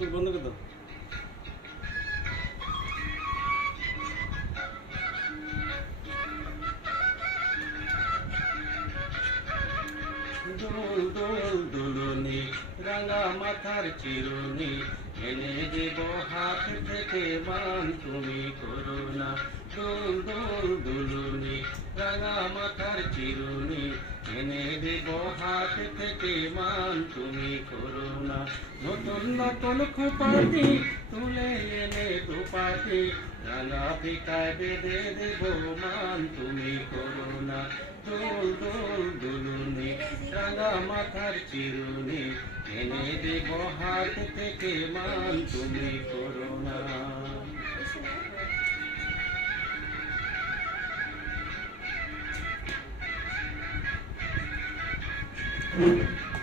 Bluetooth বন্ধ করে দাও। দোল দোল দুলুনি রাঙা মাথার চিরুনি এনে দেব হাত থেকে মান তুমি করো না। দোল দোল দুলুনি রাঙা মাথার চিরুনি এনে দেব হাত থেকে মান তুমি করো না। নতুন নতুন খোপাটি তুলে এনে দুপাটি রাঙা ফিতায় বেঁধে দেব মান তুমি করো না। দোল দোল দুলুনি রাঙা মাথার চিরুনি এনে দেব হাত থেকে মান তুমি করো না।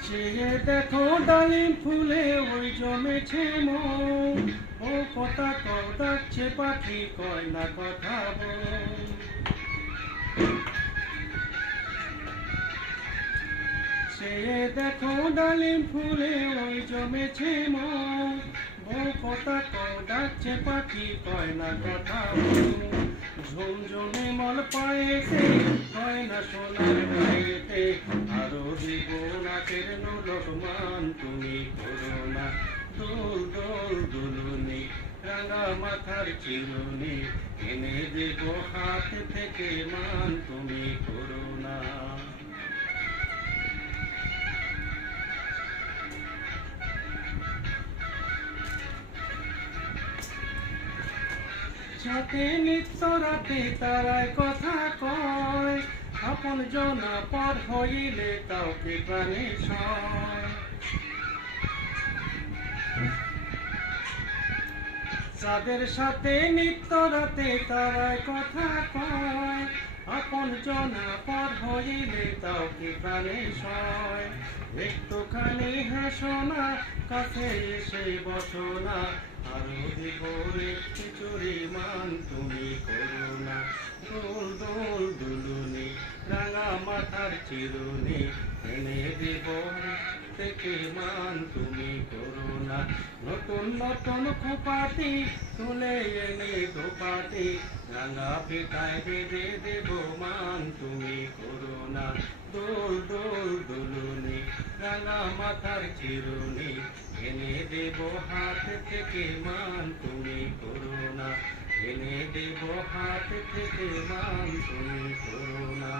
চেয়ে দেখো ডালিম ফুলে ওই জমেছে মন, ও কথা কও ডাকছে পাখি কয় না কথা বল। চেয়ে দেখো ডালিম ফুলে ওই জমেছে মন, ও কথা কও ডাকছে পাখি কয় না কথা বল। ঝুমঝুমে মল পায়েতে হয় না সোনার গায়েতে, আরো দিব নাকের নোলক মান তুমি করো না। দোল দোল দুলুনি রাঙা মাথার চিরুনি এনে দেব হাত থেকে মান তুমি করো না। সাথে নিত্য রাতে তারায় কথা কয়, আপন জনা পর হইলে কাউকে প্রাণে সয়। যাদের সাথে নিত্য রাতে তারায় কথা কয়, আপন জনা পর হইলে কাউকে প্রাণে সয়। একটুখানি হাসো না, কাছে এসে বসো না, আরো দিব একটু চুরি মান তুমি করো না। দোল দোল দুলুনি রাঙা মাথার চিরুনি এনে দেব থেকে মান তুমি করো না। নতুন নতুন খোপাটি তুলে এনে দোপাটি রাঙা ফিতায় বেঁধে দেব মান তুমি করো না। দোল দোল দুলুনি রাঙা মাথার চিরুনি এনে দেব হাত থেকে মান তুমি করো না। এনে দেব হাত থেকে মান তুমি করো না।